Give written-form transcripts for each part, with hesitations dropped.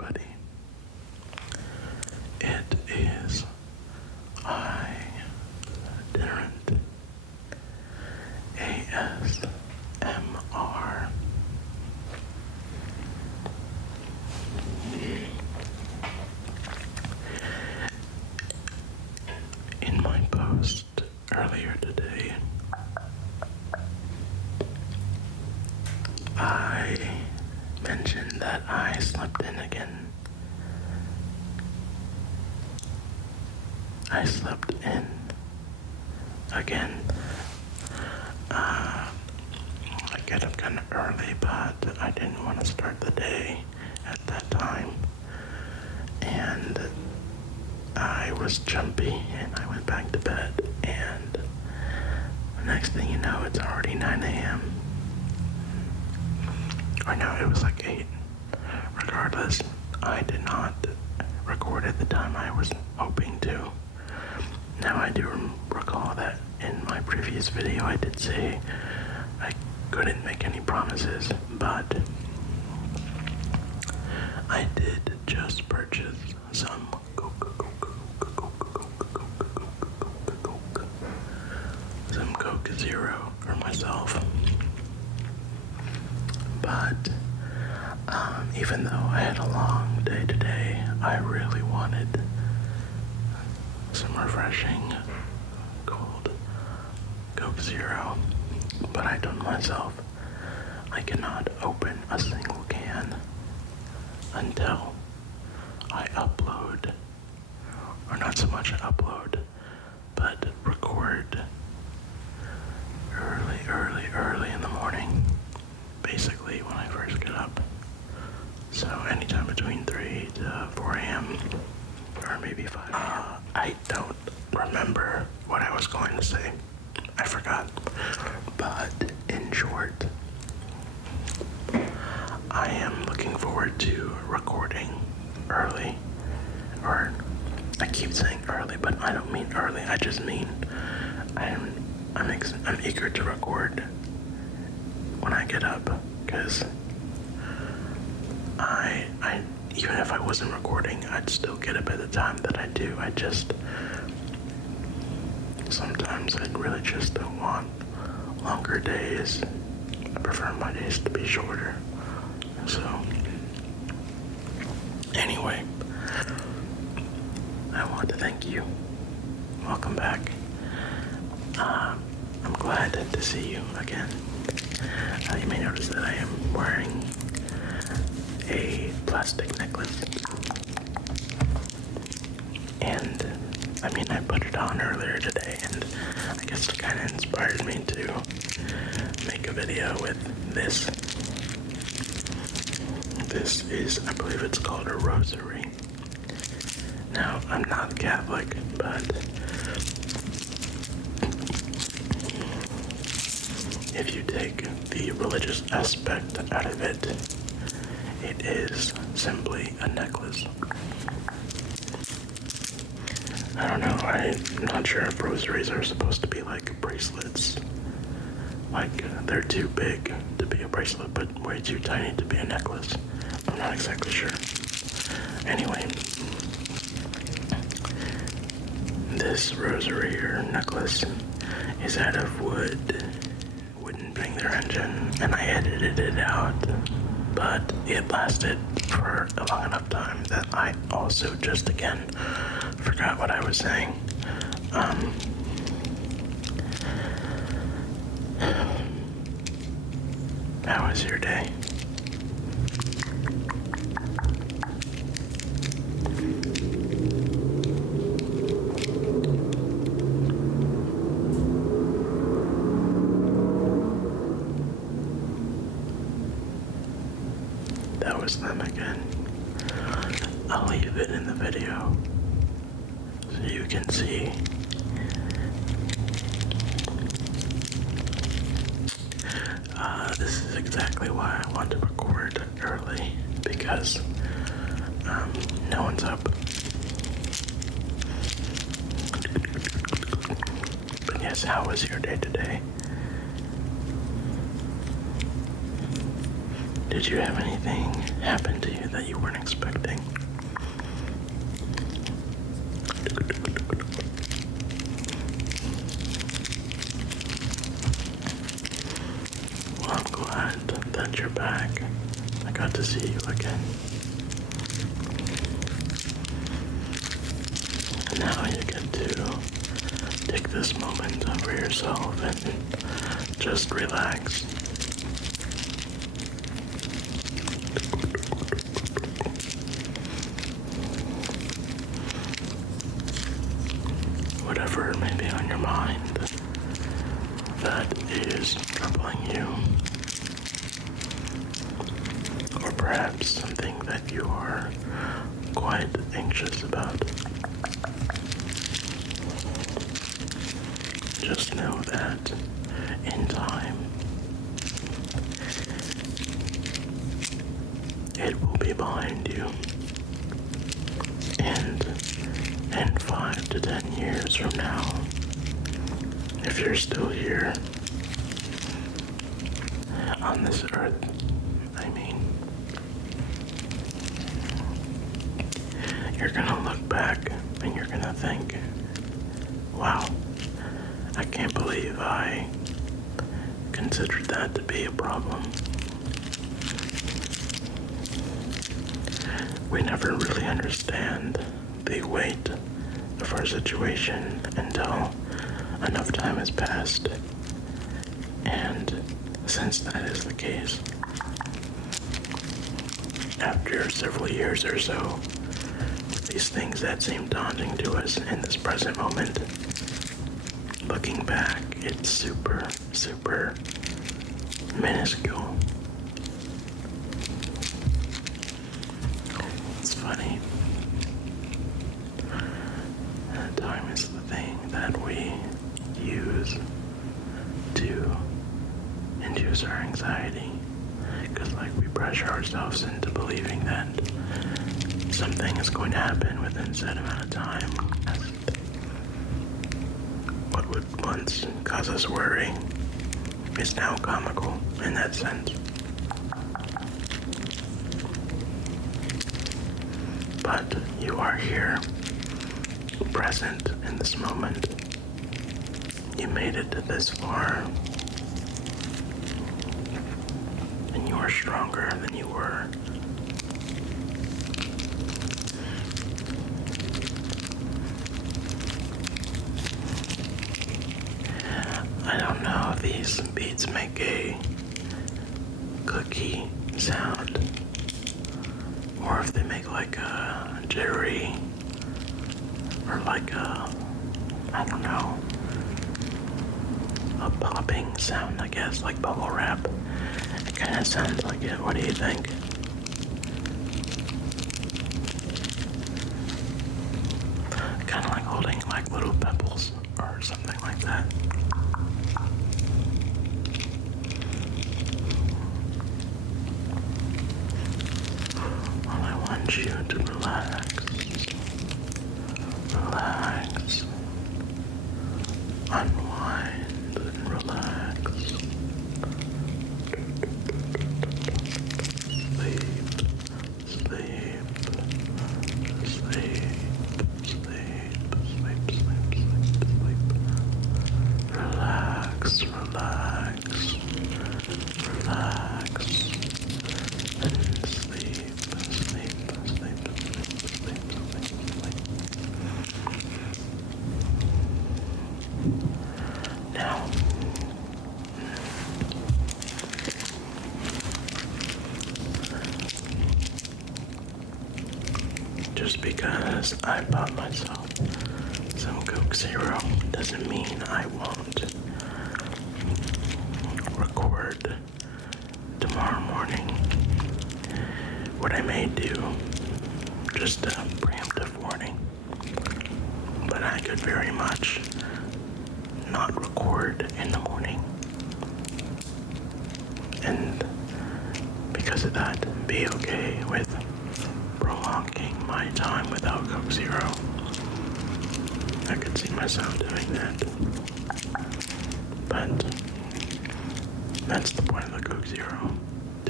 everybody. It is iTinerant ASMR. In my post earlier today, I mentioned that I slept in again. I slept in again. I get up kind of early, but I didn't want to start the day at that time. And I was jumpy and I went back to bed. And the next thing you know, it's already 9 a.m. Or no, it was like 8. Regardless, I did not record at the time I was hoping to. Now, I do recall that in my previous video I did say I couldn't make any promises, but I did just purchase some Coke Zero for myself. But even though I had a long day today, I really wanted some refreshing cold Coke Zero. But I told myself I cannot open a single can until I upload, or not so much upload, but record early in the morning, basically when I first get up. So anytime between 3 to 4 a.m. or maybe 5 a.m. I don't remember what I was going to say. I forgot. But in short, I am looking forward to recording early. Or I keep saying early, but I don't mean early. I just mean I'm eager to record when I get up, because I even if I wasn't recording, I'd still get up at the time that I do. Sometimes I really just don't want longer days. I prefer my days to be shorter. So, anyway, I want to thank you. Welcome back. I'm glad to see you again. You may notice that I am wearing a plastic necklace. And, I put it on earlier today, and I guess it kind of inspired me to make a video with this. This is, I believe it's called a rosary. Now, I'm not Catholic, but if you take the religious aspect out of it, it is simply a necklace. I don't know, I'm not sure if rosaries are supposed to be like bracelets. Like, they're too big to be a bracelet, but way too tiny to be a necklace. I'm not exactly sure. Anyway, this rosary or necklace is out of wooden finger engine, and I edited it out, but it lasted for a long enough time that I also just again forgot what I was saying. How was your day? That was them again. I'll leave it in the video so you can see. This is exactly why I want to record early, because no one's up. But yes, how was your day today? Did you have anything happen to you that you weren't expecting? Well, I'm glad that you're back. I got to see you again. And now you get to take this moment for yourself and just relax. Whatever may be on your mind that is troubling you, or perhaps something that you are quite anxious about, just know that in time it will be behind you, and in 5 to 10 years from now, if you're still here on this earth, you're gonna look back and you're gonna think, wow, I can't believe I considered that to be a problem. We never really understand the weight of our situation until enough time has passed. And since that is the case, after several years or so, these things that seem daunting to us in this present moment, looking back, it's super, super minuscule. It's funny. Time is the thing that we use to induce our anxiety. Because we pressure ourselves into believing that something is going to happen within a set amount of time. What would once cause us worry is now comical in that sense. But you are here, present in this moment. You made it to this far, and you are stronger than you were. I don't know if these beats make a clicky sound, or if they make like a jittery, or like a, I don't know, a popping sound, I guess, like bubble wrap. It kind of sounds like it. What do you think? Kind of like holding like little pebbles or something like that. Well, I want you to relax, unwind and relax. Now, just because I bought myself some Coke Zero doesn't mean I won't record tomorrow morning. What I may do, just a preemptive warning, but I could very much not record in the morning, and because of that, be okay with prolonging my time without Coke Zero. I could see myself doing that, but that's the point of the Coke Zero,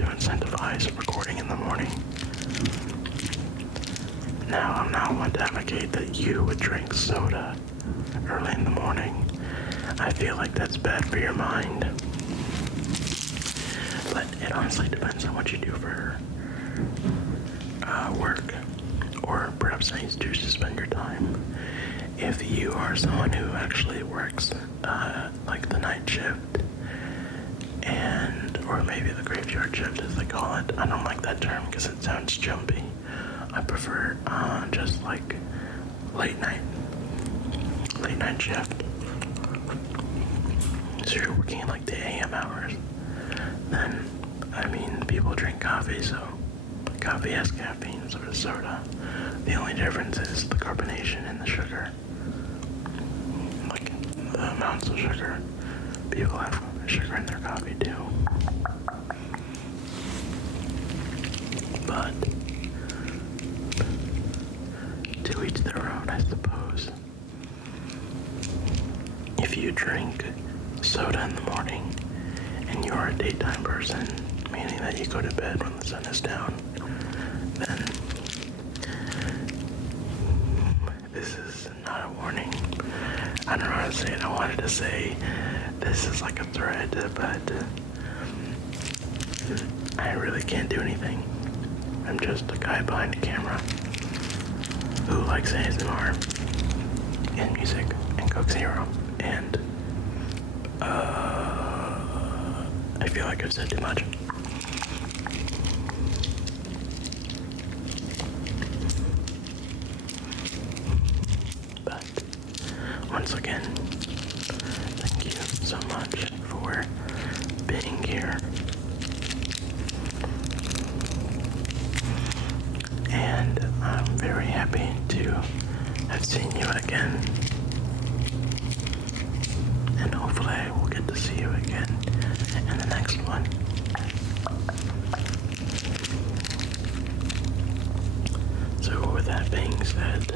to incentivize recording in the morning. Now, I'm not one to advocate that you would drink soda early in the morning. I feel like that's bad for your mind. But it honestly depends on what you do for work, or perhaps how you choose to spend your time. If you are someone who actually works like the night shift, or maybe the graveyard shift as they call it. I don't like that term because it sounds jumpy. I prefer just like late night shift. So you're working like the AM hours. Then, I mean, people drink coffee, so coffee has caffeine, so does soda. The only difference is the carbonation and the sugar. Like the amounts of sugar. People have sugar in their coffee too. But to each their own, I suppose. If you drink soda in the morning and you're a daytime person, meaning that you go to bed when the sun is down, then this is not a warning. I don't know how to say it. I wanted to say this is like a threat, but I really can't do anything. I'm just a guy behind a camera who likes ASMR and music and Coke Zero, and I feel like I've said too much. But once again, thank you so much for being here. And I'm very happy to have seen you again. And hopefully I will get to see you again in the next one. So with that being said,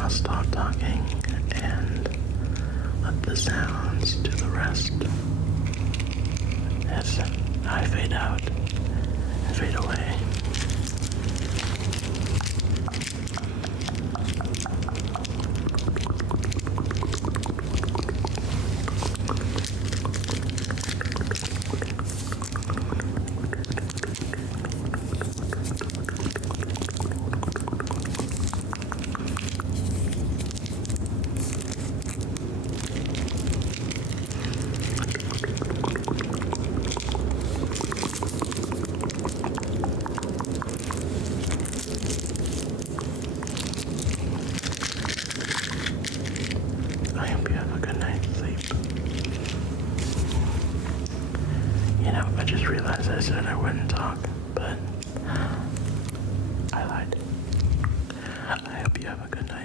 I'll stop talking and let the sounds do the rest as I fade out and fade away. I hope you have a good night's sleep. You know, I just realized I said I wouldn't talk, but I lied. I hope you have a good night.